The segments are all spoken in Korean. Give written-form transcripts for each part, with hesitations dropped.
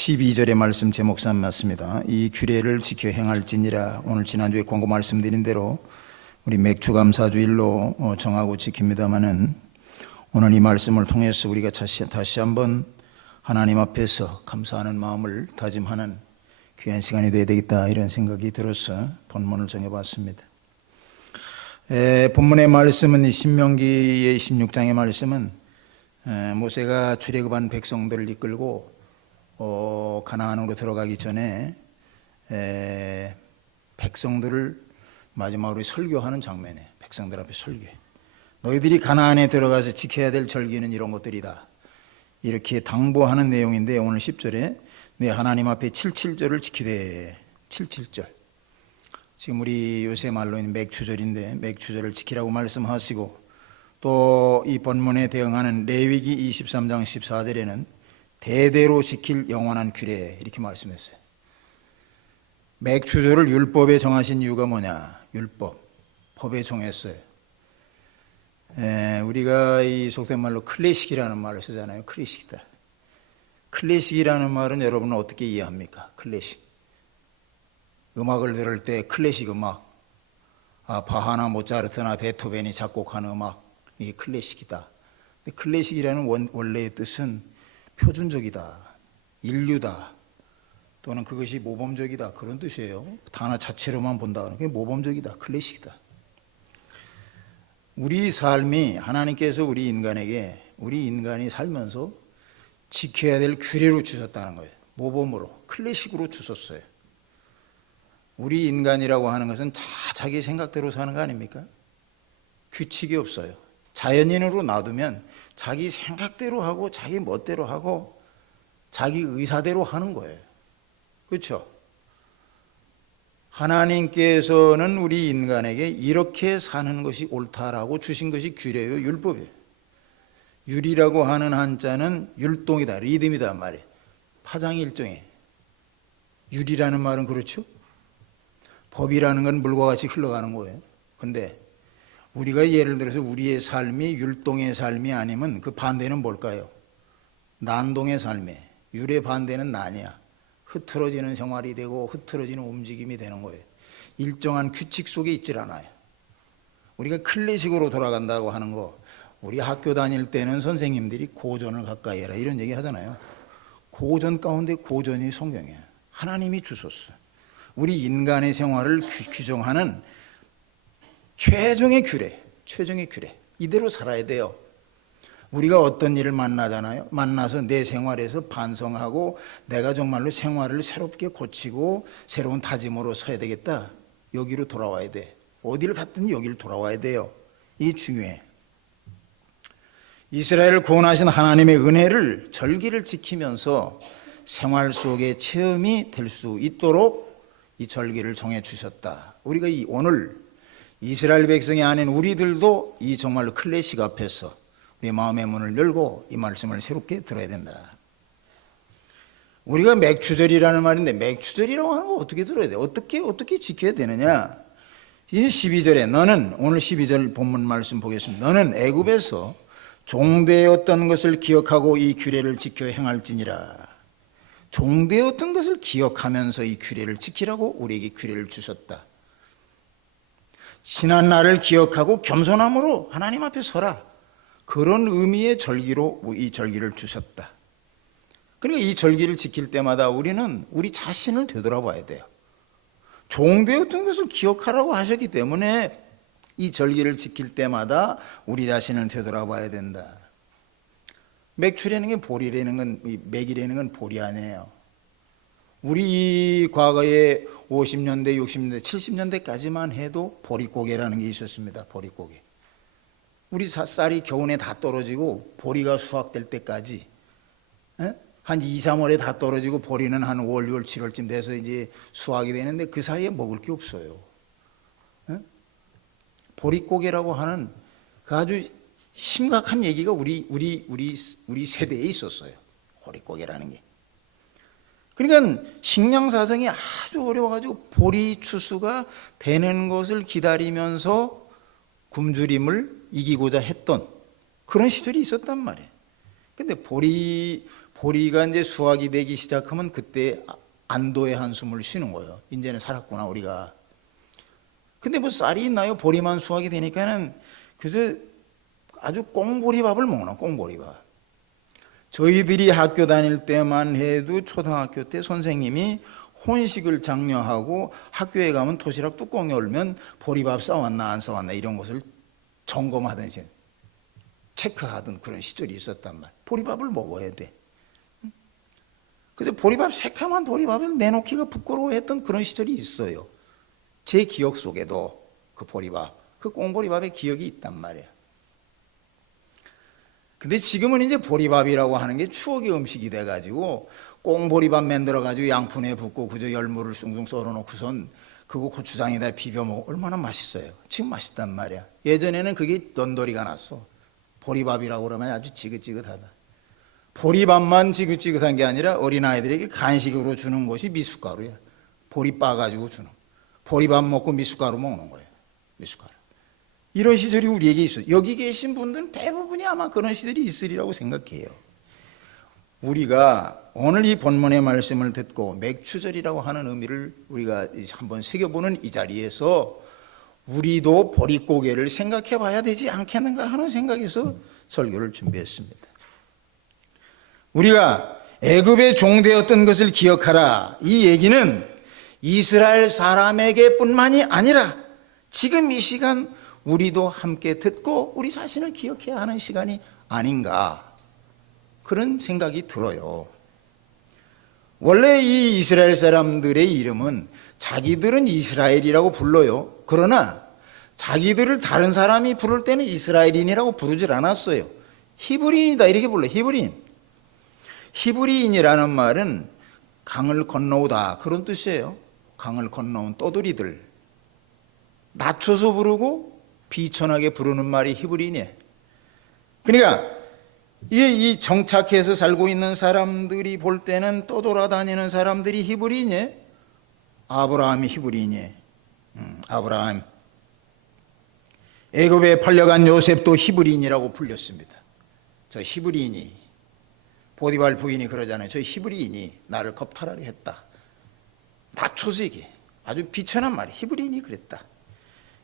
12절의 말씀 제목 삼았습니다. 이 규례를 지켜 행할지니라. 오늘 지난주에 권고 말씀드린 대로 우리 맥주감사주일로 정하고 지킵니다마는 오늘 이 말씀을 통해서 우리가 다시 한번 하나님 앞에서 감사하는 마음을 다짐하는 귀한 시간이 되어야 되겠다, 이런 생각이 들어서 본문을 정해봤습니다. 본문의 말씀은 신명기의 16장의 말씀은 모세가 출애굽한 백성들을 이끌고 가나안으로 들어가기 전에 백성들을 마지막으로 설교하는 장면이에요. 백성들 앞에 설교해. 너희들이 가나안에 들어가서 지켜야 될 절기는 이런 것들이다, 이렇게 당부하는 내용인데, 오늘 10절에 내 하나님 앞에 77절을 지키되. 77절, 지금 우리 요새 말로는 맥추절인데 맥추절을 지키라고 말씀하시고, 또 이 본문에 대응하는 레위기 23장 14절에는 대대로 지킬 영원한 규례, 이렇게 말씀했어요. 맥추절을 율법에 정하신 이유가 뭐냐? 율법, 법에 정했어요. 우리가 이 속된 말로 클래식이라는 말을 쓰잖아요. 클래식이다. 클래식이라는 말은 여러분은 어떻게 이해합니까? 클래식, 음악을 들을 때 클래식 음악, 바하나 모차르트나 베토벤이 작곡한 음악, 이게 클래식이다. 근데 클래식이라는 원래의 뜻은 표준적이다, 인류다, 또는 그것이 모범적이다, 그런 뜻이에요. 단어 자체로만 본다, 그게 모범적이다, 클래식이다. 우리 삶이, 하나님께서 우리 인간이 살면서 지켜야 될 규례로 주셨다는 거예요. 모범으로, 클래식으로 주셨어요. 우리 인간이라고 하는 것은 자기 생각대로 사는 거 아닙니까? 규칙이 없어요. 자연인으로 놔두면 자기 생각대로 하고 자기 멋대로 하고 자기 의사대로 하는 거예요. 그렇죠? 하나님께서는 우리 인간에게 이렇게 사는 것이 옳다라고 주신 것이 규례요, 율법이에요. 율이라고 하는 한자는 율동이다, 리듬이다 말이에요. 파장이 일정해. 율이라는 말은 그렇죠? 법이라는 건 물과 같이 흘러가는 거예요. 근데 우리가 예를 들어서 우리의 삶이 율동의 삶이 아니면 그 반대는 뭘까요? 난동의 삶이에요. 율의 반대는 난이야. 흐트러지는 생활이 되고 흐트러지는 움직임이 되는 거예요. 일정한 규칙 속에 있질 않아요. 우리가 클래식으로 돌아간다고 하는 거, 우리 학교 다닐 때는 선생님들이 고전을 가까이 해라, 이런 얘기 하잖아요. 고전 가운데 고전이 성경이에요. 하나님이 주셨어요. 우리 인간의 생활을 규정하는 최종의 규례, 이대로 살아야 돼요. 우리가 어떤 일을 만나잖아요. 만나서 내 생활에서 반성하고 내가 정말로 생활을 새롭게 고치고 새로운 다짐으로 서야 되겠다, 여기로 돌아와야 돼. 어디를 갔든 여기를 돌아와야 돼요. 이게 중요해. 이스라엘을 구원하신 하나님의 은혜를, 절기를 지키면서 생활 속에 체험이 될 수 있도록 이 절기를 정해 주셨다. 우리가 오늘 이스라엘 백성이 아닌 우리들도 이 정말로 클래식 앞에서 우리 마음의 문을 열고 이 말씀을 새롭게 들어야 된다. 우리가 맥추절이라는 말인데, 맥추절이라고 하는 거 어떻게 들어야 돼? 어떻게 지켜야 되느냐? 이 12절에 너는, 오늘 12절 본문 말씀 보겠습니다. 너는 애굽에서 종되었던 것을 기억하고 이 규례를 지켜 행할지니라. 종되었던 것을 기억하면서 이 규례를 지키라고 우리에게 규례를 주셨다. 지난 날을 기억하고 겸손함으로 하나님 앞에 서라, 그런 의미의 절기로 이 절기를 주셨다. 그러니까 이 절기를 지킬 때마다 우리는 우리 자신을 되돌아봐야 돼요. 종되었던 것을 기억하라고 하셨기 때문에 이 절기를 지킬 때마다 우리 자신을 되돌아봐야 된다. 맥추라는 게 볼이라는 건, 맥이라는 건 볼이 아니에요. 우리 과거에 50년대, 60년대, 70년대까지만 해도 보릿고개라는 게 있었습니다. 보릿고개. 우리 쌀이 겨우내 다 떨어지고 보리가 수확될 때까지 한 2, 3월에 다 떨어지고 보리는 한 5월, 6월, 7월쯤 돼서 이제 수확이 되는데 그 사이에 먹을 게 없어요. 보릿고개라고 하는 그 아주 심각한 얘기가 우리 세대에 있었어요. 보릿고개라는 게. 그러니까 식량 사정이 아주 어려워가지고 보리 추수가 되는 것을 기다리면서 굶주림을 이기고자 했던 그런 시절이 있었단 말이에요. 근데 보리가 이제 수확이 되기 시작하면 그때 안도의 한숨을 쉬는 거예요. 이제는 살았구나 우리가. 근데 뭐 쌀이 있나요? 보리만 수확이 되니까는 그래서 아주 꽁보리밥을 먹는 꽁보리밥. 저희들이 학교 다닐 때만 해도 초등학교 때 선생님이 혼식을 장려하고 학교에 가면 도시락 뚜껑 열면 보리밥 싸왔나 안 싸왔나 이런 것을 점검하던 체크하던 그런 시절이 있었단 말이에요. 보리밥을 먹어야 돼. 그래서 보리밥, 새카만 보리밥을 내놓기가 부끄러워했던 그런 시절이 있어요. 제 기억 속에도 그 보리밥, 그 꽁보리밥의 기억이 있단 말이에요. 근데 지금은 이제 보리밥이라고 하는 게 추억의 음식이 돼가지고 꽁보리밥 만들어가지고 양푼에 붓고 그저 열무를 숭숭 썰어놓고선 그거 고추장에다 비벼 먹어 얼마나 맛있어요. 지금 맛있단 말이야. 예전에는 그게 넌더리가 났어. 보리밥이라고 그러면 아주 지긋지긋하다. 보리밥만 지긋지긋한 게 아니라 어린아이들에게 간식으로 주는 것이 미숫가루야. 보리 빻아가지고 주는. 보리밥 먹고 미숫가루 먹는 거예요. 미숫가루. 이런 시절이 우리에게 있어요. 여기 계신 분들은 대부분이 아마 그런 시절이 있으리라고 생각해요. 우리가 오늘 이 본문의 말씀을 듣고 맥추절이라고 하는 의미를 우리가 한번 새겨보는 이 자리에서 우리도 보릿고개를 생각해 봐야 되지 않겠는가 하는 생각에서 설교를 준비했습니다. 우리가 애굽의 종되었던 것을 기억하라. 이 얘기는 이스라엘 사람에게 뿐만이 아니라 지금 이 시간 우리도 함께 듣고 우리 자신을 기억해야 하는 시간이 아닌가 그런 생각이 들어요. 원래 이 이스라엘 사람들의 이름은 자기들은 이스라엘이라고 불러요. 그러나 자기들을 다른 사람이 부를 때는 이스라엘인이라고 부르질 않았어요. 히브리인이다 이렇게 불러요. 히브리인이라는 말은 강을 건너오다 그런 뜻이에요. 강을 건너온 떠돌이들. 낮춰서 부르고 비천하게 부르는 말이 히브리인이에요. 그러니까 이 정착해서 살고 있는 사람들이 볼 때는 떠돌아다니는 사람들이 히브리인이에요. 아브라함이 히브리인이에요. 아브라함. 애굽에 팔려간 요셉도 히브리인이라고 불렸습니다. 저 히브리인이, 보디발 부인이 그러잖아요. 저 히브리인이 나를 겁탈하려 했다. 낮춰서 얘기해. 아주 비천한 말이 히브리인이 그랬다.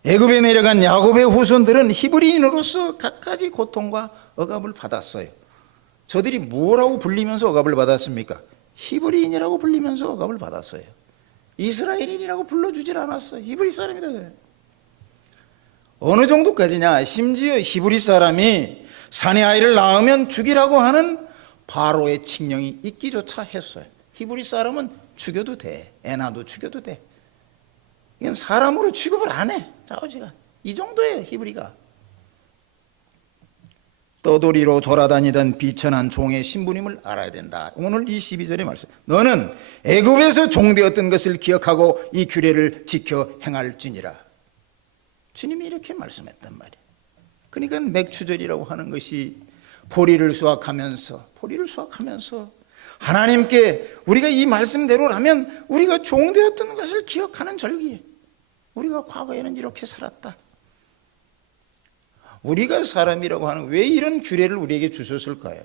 애굽에 내려간 야곱의 후손들은 히브리인으로서 갖가지 고통과 억압을 받았어요. 저들이 뭐라고 불리면서 억압을 받았습니까? 히브리인이라고 불리면서 억압을 받았어요. 이스라엘인이라고 불러주질 않았어요. 히브리 사람이다. 어느 정도까지냐? 심지어 히브리 사람이 사내 아이를 낳으면 죽이라고 하는 바로의 칙령이 있기조차 했어요. 히브리 사람은 죽여도 돼. 애 낳아도 죽여도 돼. 이건 사람으로 취급을 안 해. 좌우지간. 이 정도예요, 히브리가. 떠돌이로 돌아다니던 비천한 종의 신분임을 알아야 된다. 오늘 이 12절의 말씀. 너는 애굽에서 종되었던 것을 기억하고 이 규례를 지켜 행할지니라. 주님이 이렇게 말씀했단 말이에요. 그러니까 맥추절이라고 하는 것이 보리를 수확하면서 하나님께 우리가 이 말씀대로라면 우리가 종되었던 것을 기억하는 절기예요. 우리가 과거에는 이렇게 살았다. 우리가 사람이라고 하는 왜 이런 규례를 우리에게 주셨을까요?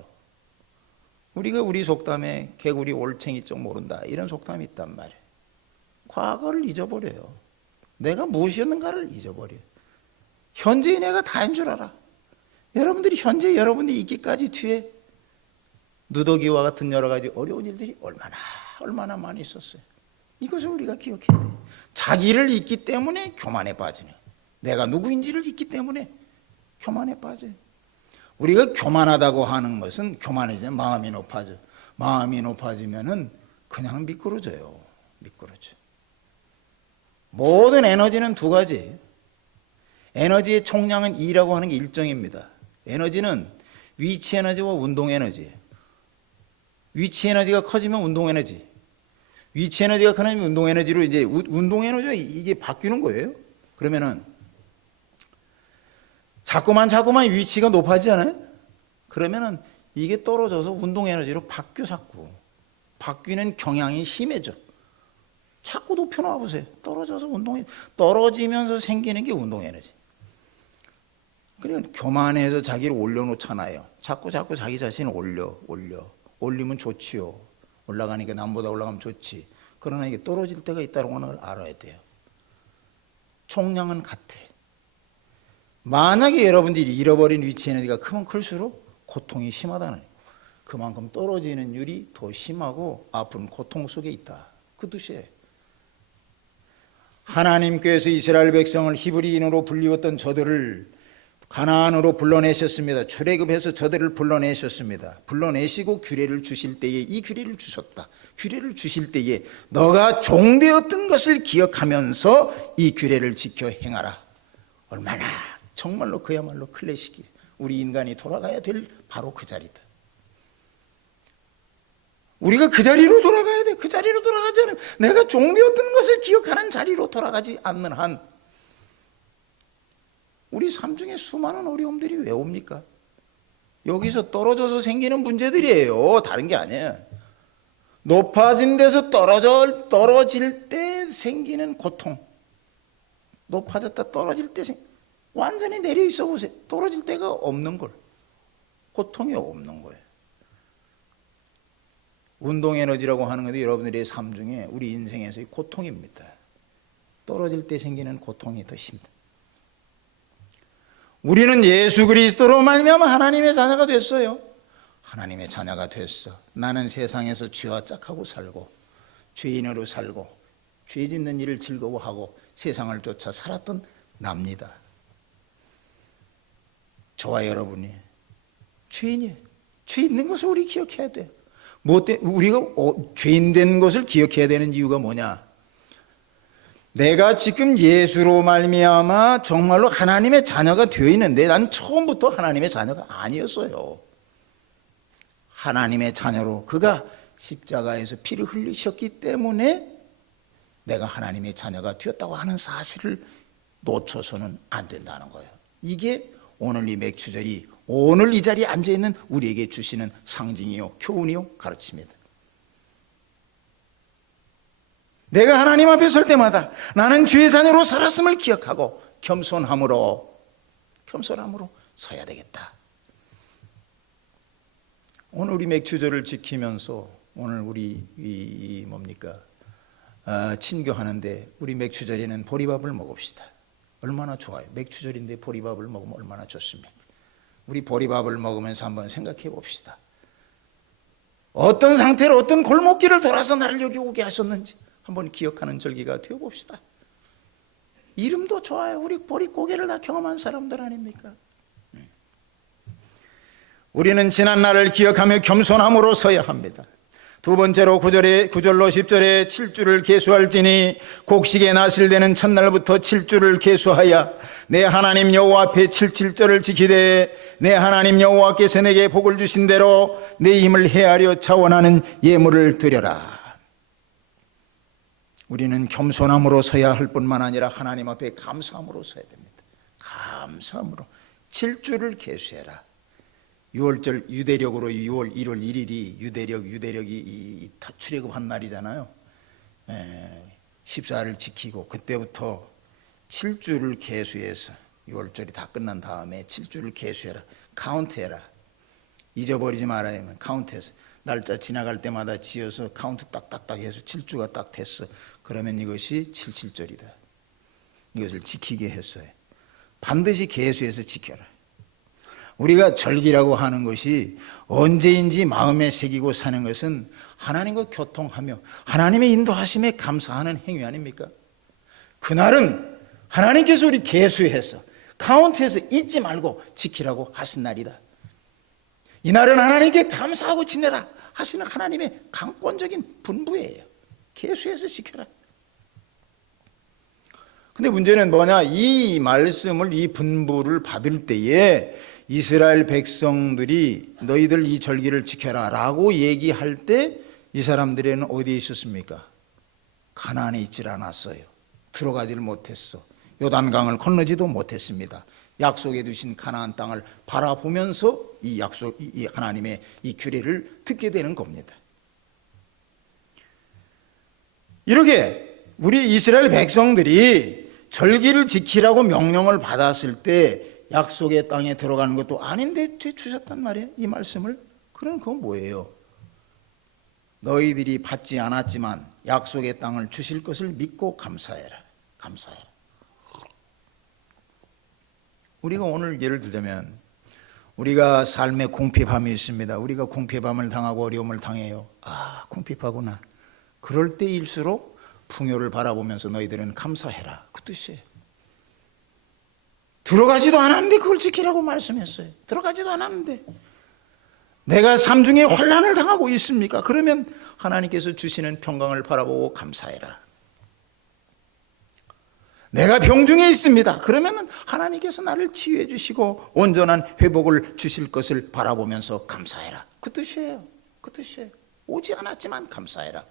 우리가 우리 속담에 개구리 올챙이 쪽 모른다 이런 속담이 있단 말이에요. 과거를 잊어버려요. 내가 무엇이었는가를 잊어버려요. 현재의 내가 다인 줄 알아. 여러분들이 현재 여러분들이 있기까지 뒤에 누더기와 같은 여러 가지 어려운 일들이 얼마나 많이 있었어요. 이것을 우리가 기억해야 돼요. 자기를 잊기 때문에 교만에 빠지는, 내가 누구인지를 잊기 때문에 교만에 빠져요. 우리가 교만하다고 하는 것은 교만해지면 마음이 높아져. 마음이 높아지면은 그냥 미끄러져요. 모든 에너지는 두 가지. 에너지의 총량은 E라고 하는 게 일정입니다. 에너지는 위치 에너지와 운동 에너지. 위치 에너지가 커지면 운동 에너지. 위치 에너지가 커지면 운동 에너지로 이제 운동 에너지가 이게 바뀌는 거예요. 그러면은 자꾸만 위치가 높아지잖아요. 그러면은 이게 떨어져서 운동 에너지로 자꾸 바뀌는 경향이 심해져. 자꾸 높여놔 보세요. 떨어지면서 생기는 게 운동 에너지. 그러니까 교만해서 자기를 올려놓잖아요. 자꾸 자기 자신을 올리면 좋지요. 올라가니까 남보다 올라가면 좋지. 그러나 이게 떨어질 때가 있다는 걸 알아야 돼요. 총량은 같아. 만약에 여러분들이 잃어버린 위치에 있는 데가 크면 클수록 고통이 심하다는 거예요. 그만큼 떨어지는 율이 더 심하고 아픈 고통 속에 있다. 그 뜻이에요. 하나님께서 이스라엘 백성을 히브리인으로 불리웠던 저들을 가나안으로 불러내셨습니다. 출애굽해서 저들을 불러내셨습니다. 불러내시고 규례를 주실 때에 이 규례를 주셨다. 규례를 주실 때에 너가 종되었던 것을 기억하면서 이 규례를 지켜 행하라. 얼마나 정말로 그야말로 클래식이에요. 우리 인간이 돌아가야 될 바로 그 자리다. 우리가 그 자리로 돌아가야 돼. 그 자리로 돌아가지 않으면 내가 종되었던 것을 기억하는 자리로 돌아가지 않는 한 우리 삶 중에 수많은 어려움들이 왜 옵니까? 여기서 떨어져서 생기는 문제들이에요. 다른 게 아니에요. 높아진 데서 떨어질 때 생기는 고통. 높아졌다 떨어질 때 완전히 내려 있어 보세요. 떨어질 데가 없는 걸. 고통이 없는 거예요. 운동 에너지라고 하는 건데 여러분들의 삶 중에 우리 인생에서의 고통입니다. 떨어질 때 생기는 고통이 더 심다. 우리는 예수 그리스도로 말미암아 하나님의 자녀가 됐어요. 하나님의 자녀가 됐어. 나는 세상에서 죄와 짝하고 살고 죄인으로 살고 죄 짓는 일을 즐거워하고 세상을 쫓아 살았던 납니다. 저와 여러분이 죄인이에요. 죄 있는 것을 우리 기억해야 돼요. 우리가 죄인 된 것을 기억해야 되는 이유가 뭐냐? 내가 지금 예수로 말미암아 정말로 하나님의 자녀가 되어 있는데 난 처음부터 하나님의 자녀가 아니었어요. 하나님의 자녀로 그가 십자가에서 피를 흘리셨기 때문에 내가 하나님의 자녀가 되었다고 하는 사실을 놓쳐서는 안 된다는 거예요. 이게 오늘 이 맥주절이 오늘 이 자리에 앉아있는 우리에게 주시는 상징이요 교훈이요 가르침입니다. 내가 하나님 앞에 설 때마다 나는 주의 자녀로 살았음을 기억하고 겸손함으로 서야 되겠다. 오늘 우리 맥주절을 지키면서 오늘 우리 친교하는데 우리 맥주절에는 보리밥을 먹읍시다. 얼마나 좋아요. 맥주절인데 보리밥을 먹으면 얼마나 좋습니까? 우리 보리밥을 먹으면서 한번 생각해 봅시다. 어떤 상태로 어떤 골목길을 돌아서 나를 여기 오게 하셨는지 한번 기억하는 절기가 되어봅시다. 이름도 좋아요. 우리 보릿고개를 다 경험한 사람들 아닙니까? 우리는 지난 날을 기억하며 겸손함으로 서야 합니다. 두 번째로 9절로 10절에 7주를 계수할지니 곡식에 낫을 되는 첫날부터 7주를 계수하여 내 하나님 여호와 앞에 77절을 지키되 내 하나님 여호와께서 내게 복을 주신 대로 내 힘을 헤아려 차원하는 예물을 드려라. 우리는 겸손함으로 서야 할 뿐만 아니라 하나님 앞에 감사함으로 서야 됩니다. 감사함으로 7주를 계수해라. 6월절 유대력으로 6월 1월 1일이 유대력이 출애굽한 날이잖아요. 14를 지키고 그때부터 7주를 계수해서 6월절이 다 끝난 다음에 7주를 계수해라. 카운트해라. 잊어버리지 말아야 카운트해서 날짜 지나갈 때마다 지어서 카운트 딱딱딱 해서 7주가 딱 됐어. 그러면 이것이 77절이다. 이것을 지키게 했어요. 반드시 계수해서 지켜라. 우리가 절기라고 하는 것이 언제인지 마음에 새기고 사는 것은 하나님과 교통하며 하나님의 인도하심에 감사하는 행위 아닙니까? 그날은 하나님께서 우리 계수해서 카운트해서 잊지 말고 지키라고 하신 날이다. 이날은 하나님께 감사하고 지내라 하시는 하나님의 강권적인 분부예요. 계수해서 지켜라. 근데 문제는 뭐냐? 이 말씀을, 이 분부를 받을 때에 이스라엘 백성들이 너희들 이 절기를 지켜라 라고 얘기할 때 이 사람들에는 어디에 있었습니까? 가나안에 있질 않았어요. 들어가지를 못했어. 요단강을 건너지도 못했습니다. 약속해 두신 가나안 땅을 바라보면서 이 하나님의 이 규례를 듣게 되는 겁니다. 이렇게 우리 이스라엘 백성들이 절기를 지키라고 명령을 받았을 때 약속의 땅에 들어가는 것도 아닌데 주셨단 말이에요. 이 말씀을. 그럼 그건 뭐예요? 너희들이 받지 않았지만 약속의 땅을 주실 것을 믿고 감사해라. 감사해라. 우리가 오늘 예를 들자면 우리가 삶에 궁핍함이 있습니다. 우리가 궁핍함을 당하고 어려움을 당해요. 아, 궁핍하구나. 그럴 때일수록 풍요를 바라보면서 너희들은 감사해라. 그 뜻이에요. 들어가지도 않았는데 그걸 지키라고 말씀했어요. 들어가지도 않았는데 내가 삶 중에 혼란을 당하고 있습니까? 그러면 하나님께서 주시는 평강을 바라보고 감사해라. 내가 병중에 있습니다. 그러면 하나님께서 나를 치유해 주시고 온전한 회복을 주실 것을 바라보면서 감사해라. 그 뜻이에요. 그 뜻이에요. 오지 않았지만 감사해라.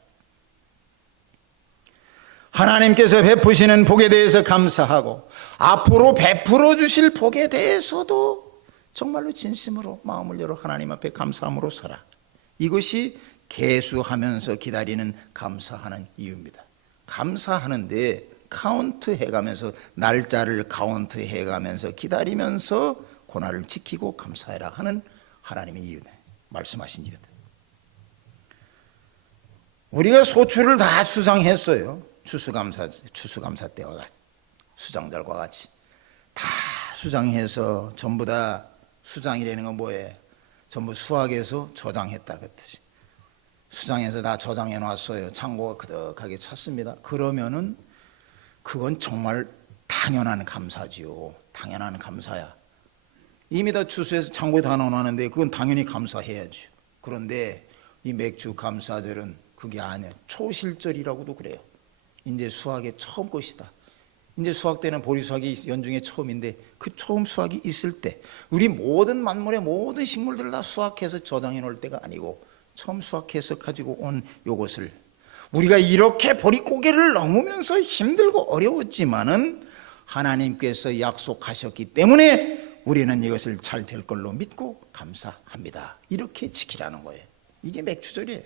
하나님께서 베푸시는 복에 대해서 감사하고 앞으로 베풀어 주실 복에 대해서도 정말로 진심으로 마음을 열어 하나님 앞에 감사함으로 서라. 이것이 계수하면서 기다리는 감사하는 이유입니다. 감사하는데 카운트 해가면서 날짜를 카운트 해가면서 기다리면서 고난을 지키고 감사해라 하는 하나님의 이유네. 말씀하신 이유다. 우리가 소출을 다 수상했어요. 추수감사 때와 같이 수장절과 같이 다 수장해서 전부 다 수장이라는 건 뭐예요? 전부 수확해서 저장했다 그 뜻이. 수장해서 다 저장해 놨어요. 창고가 그득하게 찼습니다. 그러면은 그건 정말 당연한 감사지요. 당연한 감사야. 이미 다 추수해서 창고에 다 넣어놨는데 그건 당연히 감사해야죠. 그런데 이 맥주 감사절은 그게 아니에요. 초실절이라고도 그래요. 이제 수확의 처음 것이다. 이제 수확 때는 보리 수확이 연중에 처음인데 그 처음 수확이 있을 때 우리 모든 만물의 모든 식물들을 다 수확해서 저장해 놓을 때가 아니고 처음 수확해서 가지고 온 요것을 우리가 이렇게 보릿고개를 넘으면서 힘들고 어려웠지만은 하나님께서 약속하셨기 때문에 우리는 이것을 잘 될 걸로 믿고 감사합니다. 이렇게 지키라는 거예요. 이게 맥주절이에요.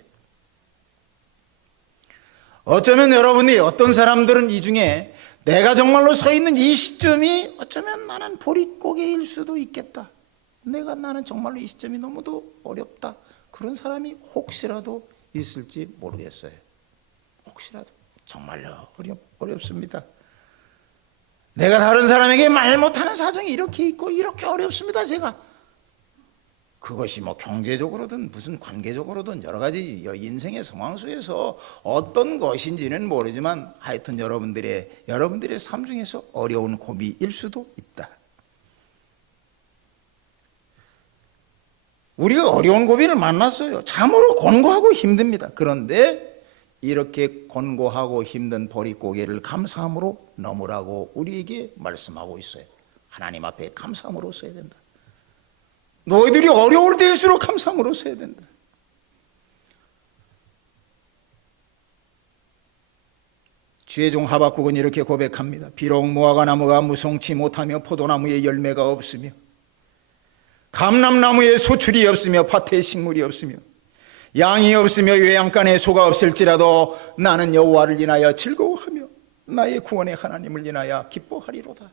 어쩌면 여러분이 어떤 사람들은 이 중에 내가 정말로 서 있는 이 시점이 어쩌면 나는 보릿고개일 수도 있겠다. 나는 정말로 이 시점이 너무도 어렵다. 그런 사람이 혹시라도 있을지 모르겠어요. 혹시라도 정말로 어렵습니다. 내가 다른 사람에게 말 못하는 사정이 이렇게 있고 이렇게 어렵습니다. 제가 그것이 뭐 경제적으로든 무슨 관계적으로든 여러 가지 인생의 상황 속에서 어떤 것인지는 모르지만 하여튼 여러분들의 삶 중에서 어려운 고비일 수도 있다. 우리가 어려운 고비를 만났어요. 참으로 곤고하고 힘듭니다. 그런데 이렇게 곤고하고 힘든 보릿고개를 감사함으로 넘으라고 우리에게 말씀하고 있어요. 하나님 앞에 감사함으로 서야 된다. 너희들이 어려울 때일수록 감사함으로 서야 된다. 주의 종 하박국은 이렇게 고백합니다. 비록 무화과 나무가 무성치 못하며 포도나무에 열매가 없으며 감람나무에 소출이 없으며 밭에 식물이 없으며 양이 없으며 외양간에 소가 없을지라도 나는 여호와를 인하여 즐거워하며 나의 구원의 하나님을 인하여 기뻐하리로다.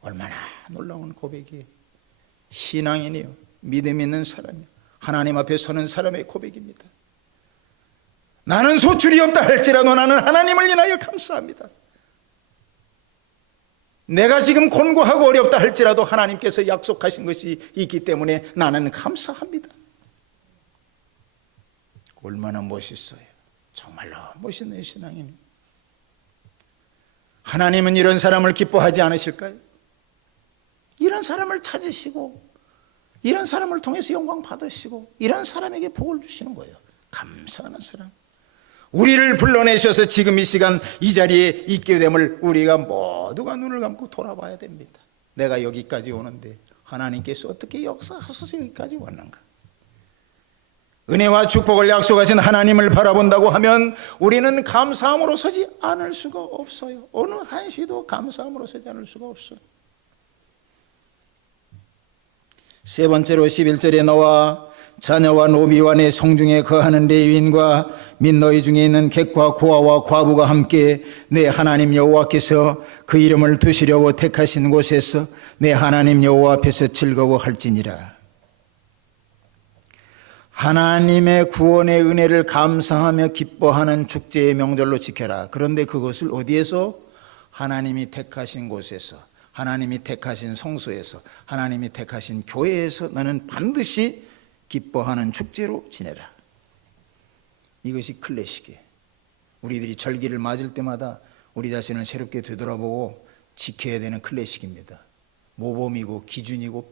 얼마나 놀라운 고백이에요. 신앙인이요, 믿음 있는 사람이요, 하나님 앞에 서는 사람의 고백입니다. 나는 소출이 없다 할지라도 나는 하나님을 인하여 감사합니다. 내가 지금 곤고하고 어렵다 할지라도 하나님께서 약속하신 것이 있기 때문에 나는 감사합니다. 얼마나 멋있어요. 정말로 멋있는 신앙이네. 하나님은 이런 사람을 기뻐하지 않으실까요? 이런 사람을 찾으시고 이런 사람을 통해서 영광 받으시고 이런 사람에게 복을 주시는 거예요. 감사하는 사람. 우리를 불러내셔서 지금 이 시간 이 자리에 있게 됨을 우리가 모두가 눈을 감고 돌아봐야 됩니다. 내가 여기까지 오는데 하나님께서 어떻게 역사하셔서 여기까지 왔는가? 은혜와 축복을 약속하신 하나님을 바라본다고 하면 우리는 감사함으로 서지 않을 수가 없어요. 어느 한시도 감사함으로 서지 않을 수가 없어요. 세 번째로 11절에 너와 자녀와 노비와 내 성중에 거하는 레위인과 및 너희 중에 있는 객과 고아와 과부가 함께 내 하나님 여호와께서 그 이름을 두시려고 택하신 곳에서 내 하나님 여호와 앞에서 즐거워할지니라. 하나님의 구원의 은혜를 감사하며 기뻐하는 축제의 명절로 지켜라. 그런데 그것을 어디에서? 하나님이 택하신 곳에서, 하나님이 택하신 성소에서, 하나님이 택하신 교회에서 너는 반드시 기뻐하는 축제로 지내라. 이것이 클래식이에요. 우리들이 절기를 맞을 때마다 우리 자신을 새롭게 되돌아보고 지켜야 되는 클래식입니다. 모범이고 기준이고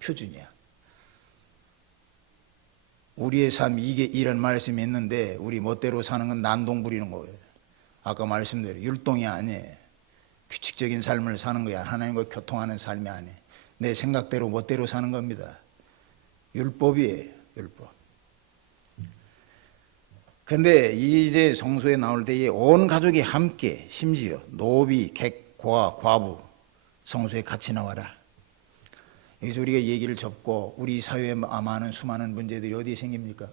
표준이야. 우리의 삶, 이런 말씀이 있는데 우리 멋대로 사는 건 난동 부리는 거예요. 아까 말씀대로 율동이 아니에요. 규칙적인 삶을 사는 거야. 하나님과 교통하는 삶이 아니에요. 내 생각대로 멋대로 사는 겁니다. 율법이에요. 율법. 근데 이제 성소에 나올 때에 온 가족이 함께, 심지어 노비, 객, 고아, 과부 성소에 같이 나와라. 여기서 우리가 얘기를 접고 우리 사회에 많은 수많은 문제들이 어디에 생깁니까?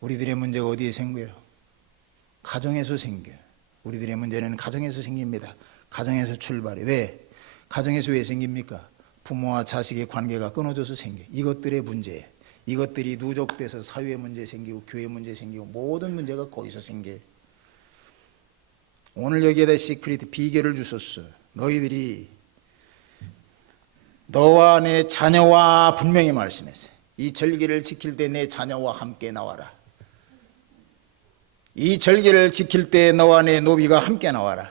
우리들의 문제가 어디에 생겨요? 가정에서 생겨요. 우리들의 문제는 가정에서 생깁니다. 가정에서 출발해. 왜? 가정에서 왜 생깁니까? 부모와 자식의 관계가 끊어져서 생겨요. 이것들의 문제예요. 이것들이 누적돼서 사회 문제 생기고 교회 문제 생기고 모든 문제가 거기서 생겨요. 오늘 여기에다 시크릿 비결을 주셨어요. 너희들이 너와 내 자녀와 분명히 말씀했어요. 이 절기를 지킬 때 내 자녀와 함께 나와라. 이 절기를 지킬 때 너와 내 노비가 함께 나와라.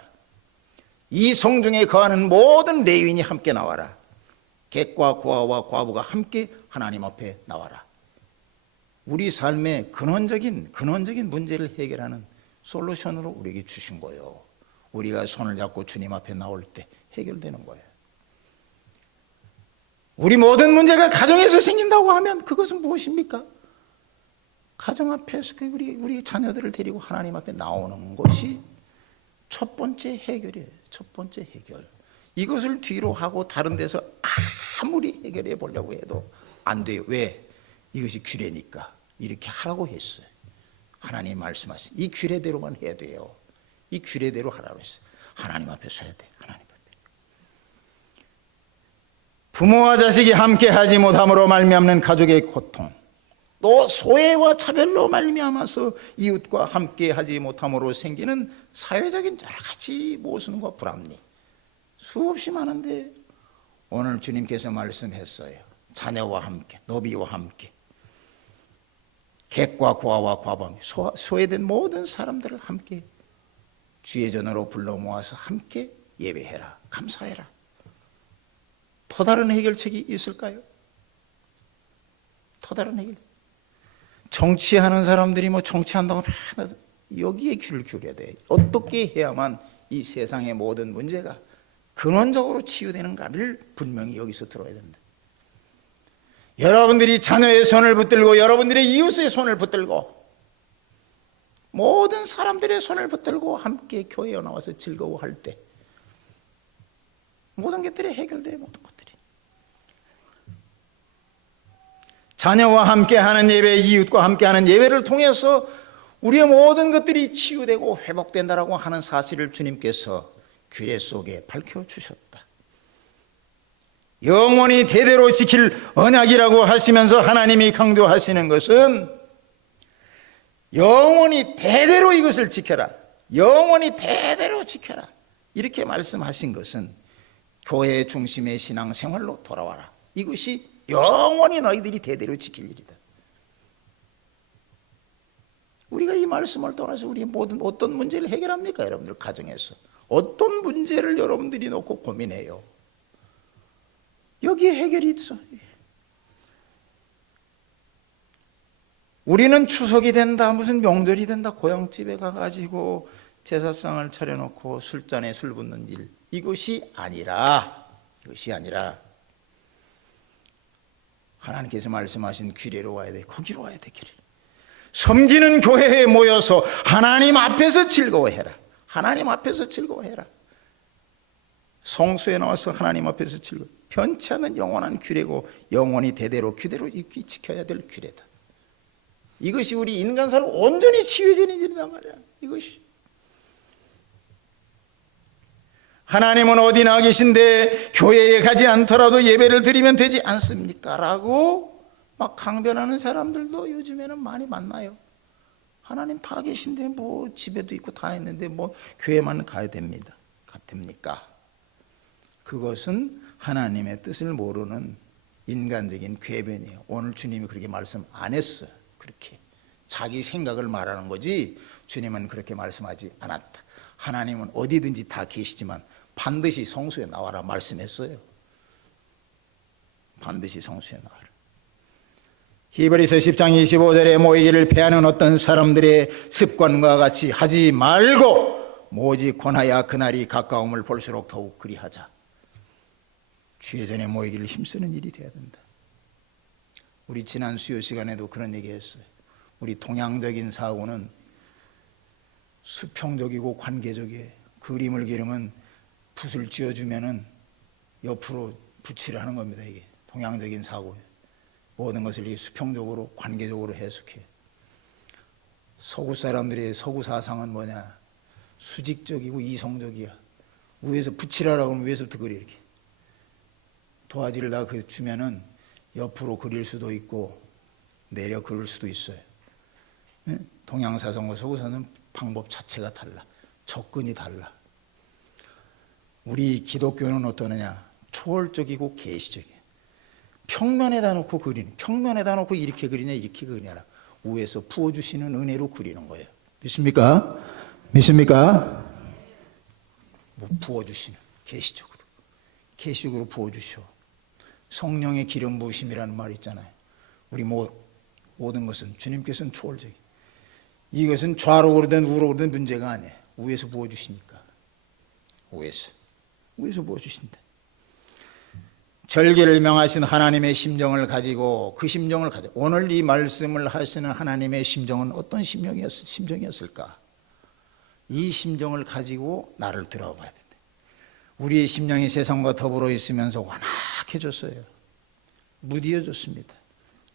이 성중에 거하는 모든 레위인이 함께 나와라. 객과 고아와 과부가 함께 하나님 앞에 나와라. 우리 삶의 근원적인 문제를 해결하는 솔루션으로 우리에게 주신 거예요. 우리가 손을 잡고 주님 앞에 나올 때 해결되는 거예요. 우리 모든 문제가 가정에서 생긴다고 하면 그것은 무엇입니까? 가정 앞에서 우리 자녀들을 데리고 하나님 앞에 나오는 것이 첫 번째 해결이에요. 첫 번째 해결. 이것을 뒤로 하고 다른 데서 아무리 해결해 보려고 해도 안 돼요. 왜? 이것이 규례니까. 이렇게 하라고 했어요. 하나님 말씀하신 이 규례대로만 해야 돼요. 이 규례대로 하라고 했어요. 하나님 앞에서 해야 돼. 하나님 앞에. 부모와 자식이 함께 하지 못함으로 말미암는 가족의 고통, 또 소외와 차별로 말미암아서 이웃과 함께 하지 못함으로 생기는 사회적인 여러 가지 모순과 불합리 수없이 많은데 오늘 주님께서 말씀했어요. 자녀와 함께, 노비와 함께, 객과 고아와 과부, 소외된 모든 사람들을 함께 주의 전으로 불러 모아서 함께 예배해라, 감사해라. 또 다른 해결책이 있을까요? 또 다른 해결. 정치하는 사람들이 정치한다고 여기에 귀를 기울여야 돼. 어떻게 해야만 이 세상의 모든 문제가 근원적으로 치유되는가를 분명히 여기서 들어야 된다. 여러분들이 자녀의 손을 붙들고 여러분들의 이웃의 손을 붙들고 모든 사람들의 손을 붙들고 함께 교회에 나와서 즐거워할 때 모든 것들이 해결돼요. 모든 것들이. 자녀와 함께하는 예배, 이웃과 함께하는 예배를 통해서 우리의 모든 것들이 치유되고 회복된다라고 하는 사실을 주님께서 규례 속에 밝혀주셨다. 영원히 대대로 지킬 언약이라고 하시면서 하나님이 강조하시는 것은 영원히 대대로 이것을 지켜라. 영원히 대대로 지켜라. 이렇게 말씀하신 것은 교회 중심의 신앙생활로 돌아와라. 이것이 영원히 너희들이 대대로 지킬 일이다. 우리가 이 말씀을 떠나서 우리 모든 어떤 문제를 해결합니까? 여러분들 가정에서 어떤 문제를 여러분들이 놓고 고민해요? 여기에 해결이 있어. 우리는 추석이 된다, 무슨 명절이 된다, 고향집에 가가지고 제사상을 차려놓고 술잔에 술 붓는 일, 이것이 아니라 하나님께서 말씀하신 규례로 와야 돼. 거기로 와야 돼. 규례. 섬기는 교회에 모여서 하나님 앞에서 즐거워해라. 하나님 앞에서 즐거워해라. 성소에 나와서 하나님 앞에서 즐거워. 변치 않는 영원한 규례고 영원히 대대로 규대로 지켜야 될 규례다. 이것이 우리 인간 삶을 온전히 치유해지는 일이란 말이야. 이것이. 하나님은 어디 나와 계신데 교회에 가지 않더라도 예배를 드리면 되지 않습니까? 라고 막 강변하는 사람들도 요즘에는 많이 만나요. 하나님 다 계신데 뭐 집에도 있고 다 있는데 뭐 교회만 가야 됩니다. 같습니까? 그것은 하나님의 뜻을 모르는 인간적인 궤변이에요. 오늘 주님이 그렇게 말씀 안 했어요. 그렇게 자기 생각을 말하는 거지 주님은 그렇게 말씀하지 않았다. 하나님은 어디든지 다 계시지만 반드시 성소에 나와라 말씀했어요. 반드시 성소에 나와라. 히브리서 10장 25절에 모이기를 패하는 어떤 사람들의 습관과 같이 하지 말고 오직 권하여 그날이 가까움을 볼수록 더욱 그리하자. 주의 전에 모이기를 힘쓰는 일이 돼야 된다. 우리 지난 수요 시간에도 그런 얘기했어요. 우리 동양적인 사고는 수평적이고 관계적이에요. 그림을 그리면 붓을 쥐어주면은 옆으로 붙이려 하는 겁니다. 이게 동양적인 사고예요. 모든 것을 수평적으로 관계적으로 해석해. 서구 사람들의 서구 사상은 뭐냐? 수직적이고 이성적이야. 위에서 붙이라라고 하면 위에서부터 그려 이렇게. 도화지를 다 주면은 옆으로 그릴 수도 있고 내려 그릴 수도 있어요. 동양 사상과 서구 사상은 방법 자체가 달라. 접근이 달라. 우리 기독교는 어떠느냐? 초월적이고 계시적이야. 평면에다 놓고 그리는, 평면에다 놓고 이렇게 그리냐 이렇게 그리냐라 위에서 부어주시는 은혜로 그리는 거예요. 믿습니까? 믿습니까? 부어주시는, 계시적으로 부어주셔. 성령의 기름 부으심이라는 말이 있잖아요. 우리 모든 것은 주님께서는 초월적이. 이것은 좌로 그러든 우로 그러든 문제가 아니에요. 위에서 부어주시니까. 위에서 부어주신다. 절개를 명하신 하나님의 심정을 가지고 그 심정을 가지고 오늘 이 말씀을 하시는 하나님의 심정은 어떤 심정이었을까? 이 심정을 가지고 나를 들어봐야 된다. 우리의 심령이 세상과 더불어 있으면서 완악해졌어요. 무디어졌습니다.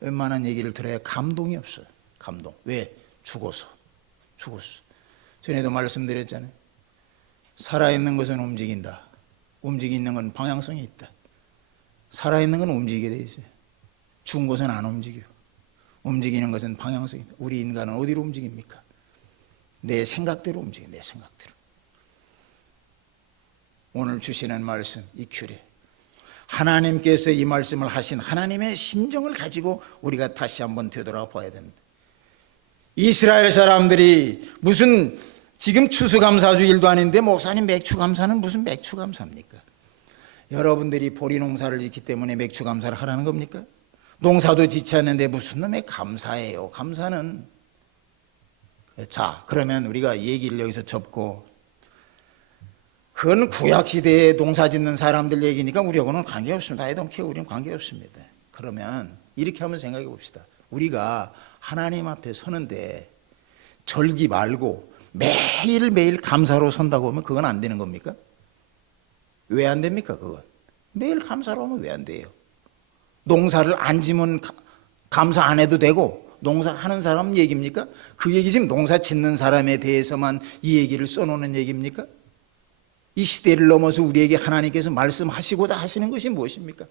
웬만한 얘기를 들어야 감동이 없어요. 감동. 왜? 죽었어. 전에도 말씀드렸잖아요. 살아있는 것은 움직인다. 움직이는 건 방향성이 있다. 살아있는 건 움직이게 돼 있어요. 죽은 것은 안 움직여. 움직이는 것은 방향성이 있다. 우리 인간은 어디로 움직입니까? 내 생각대로 움직여. 내 생각대로. 오늘 주시는 말씀 이 규례, 하나님께서 이 말씀을 하신 하나님의 심정을 가지고 우리가 다시 한번 되돌아봐야 된다. 이스라엘 사람들이 무슨 지금 추수감사주일도 아닌데 목사님 맥추감사는 무슨 맥추감사입니까? 여러분들이 보리 농사를 짓기 때문에 맥추감사를 하라는 겁니까? 농사도 짓지 않는데 무슨 놈의 감사예요. 감사는. 자, 그러면 우리가 얘기를 여기서 접고, 그건 구약시대에 농사 짓는 사람들 얘기니까 우리하고는 관계없습니다. I don't care. 우리는 관계없습니다. 그러면 이렇게 한번 생각해 봅시다. 우리가 하나님 앞에 서는데 절기 말고 매일매일 감사로 선다고 하면 그건 안 되는 겁니까? 왜 안 됩니까? 그건 매일 감사로 하면 왜 안 돼요? 농사를 안 지면 감사 안 해도 되고, 농사하는 사람 얘기입니까? 그 얘기 지금 농사 짓는 사람에 대해서만 이 얘기를 써놓는 얘기입니까? 이 시대를 넘어서 우리에게 하나님께서 말씀하시고자 하시는 것이 무엇입니까?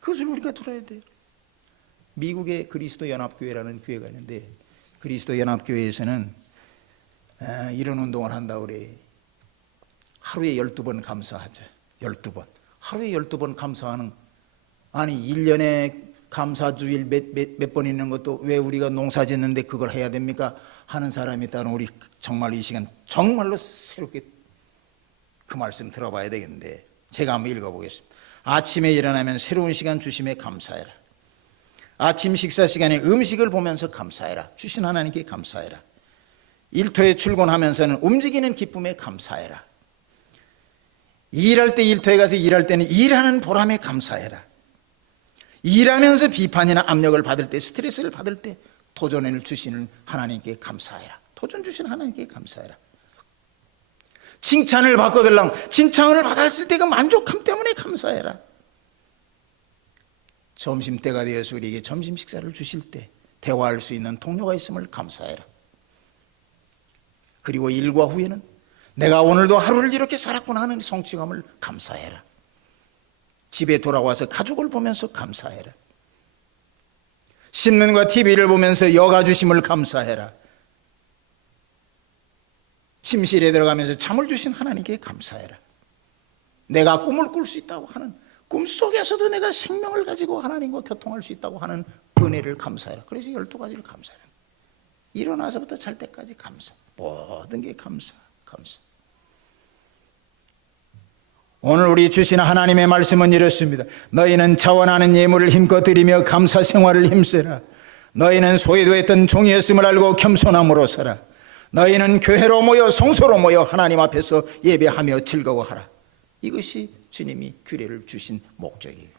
그것을 우리가 들어야 돼요. 미국의 그리스도 연합교회라는 교회가 있는데, 그리스도 연합교회에서는 이런 운동을 한다고 그래. 하루에 12번 감사하자. 12번. 하루에 12번 감사하는, 아니 1년에 감사주일 몇 번 있는 것도 왜 우리가 농사 짓는데 그걸 해야 됩니까? 하는 사람이 있다면 우리 정말 이 시간 정말로 새롭게 그 말씀 들어봐야 되겠는데, 제가 한번 읽어보겠습니다. 아침에 일어나면 새로운 시간 주심에 감사해라. 아침 식사 시간에 음식을 보면서 감사해라. 주신 하나님께 감사해라. 일터에 출근하면서는 움직이는 기쁨에 감사해라. 일할 때 일터에 가서 일할 때는 일하는 보람에 감사해라. 일하면서 비판이나 압력을 받을 때, 스트레스를 받을 때 도전을 주시는 하나님께 감사해라. 도전 주신 하나님께 감사해라. 칭찬을 받거들랑 칭찬을 받았을 때 그 만족함 때문에 감사해라. 점심때가 되어서 우리에게 점심 식사를 주실 때 대화할 수 있는 동료가 있음을 감사해라. 그리고 일과 후에는 내가 오늘도 하루를 이렇게 살았구나 하는 성취감을 감사해라. 집에 돌아와서 가족을 보면서 감사해라. 신문과 TV를 보면서 여가 주심을 감사해라. 침실에 들어가면서 잠을 주신 하나님께 감사해라. 내가 꿈을 꿀 수 있다고 하는, 꿈속에서도 내가 생명을 가지고 하나님과 교통할 수 있다고 하는 은혜를 감사해라. 그래서 12가지를 감사해라. 일어나서부터 잘 때까지 감사. 모든 게 감사. 오늘 우리 주신 하나님의 말씀은 이렇습니다. 너희는 자원하는 예물을 힘껏 드리며 감사 생활을 힘쓰라. 너희는 소외되었던 종이었음을 알고 겸손함으로 살아. 너희는 교회로 모여 성소로 모여 하나님 앞에서 예배하며 즐거워하라. 이것이 주님이 규례를 주신 목적이에요.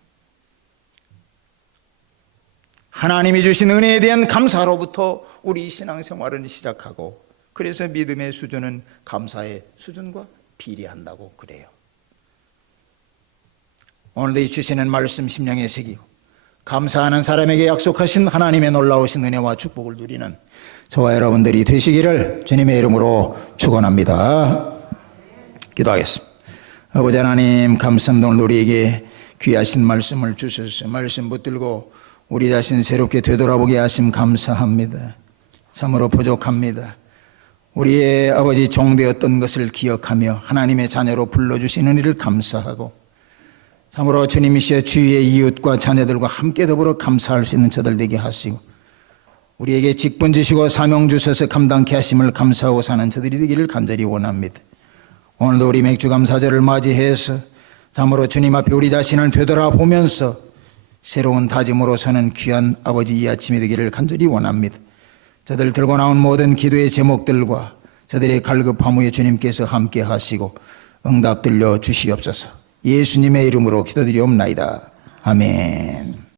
하나님이 주신 은혜에 대한 감사로부터 우리 신앙생활은 시작하고, 그래서 믿음의 수준은 감사의 수준과 비례한다고 그래요. 오늘도 이 주시는 말씀 심령에 새기고 감사하는 사람에게 약속하신 하나님의 놀라우신 은혜와 축복을 누리는 저와 여러분들이 되시기를 주님의 이름으로 축원합니다. 기도하겠습니다. 아버지 하나님, 감사합니다. 오늘 우리에게 귀하신 말씀을 주셔서 말씀 붙들고 우리 자신 새롭게 되돌아보게 하심 감사합니다. 참으로 부족합니다. 우리의 아버지 종되었던 것을 기억하며 하나님의 자녀로 불러주시는 이를 감사하고, 참으로 주님이시여 주위의 이웃과 자녀들과 함께 더불어 감사할 수 있는 저들 되게 하시고, 우리에게 직분 주시고 사명 주셔서 감당케 하심을 감사하고 사는 저들이 되기를 간절히 원합니다. 오늘도 우리 맥주감사절을 맞이해서 참으로 주님 앞에 우리 자신을 되돌아보면서 새로운 다짐으로 서는 귀한 아버지 이 아침이 되기를 간절히 원합니다. 저들 들고 나온 모든 기도의 제목들과 저들의 갈급함 후에 주님께서 함께 하시고 응답 들려 주시옵소서. 예수님의 이름으로 기도드리옵나이다. 아멘.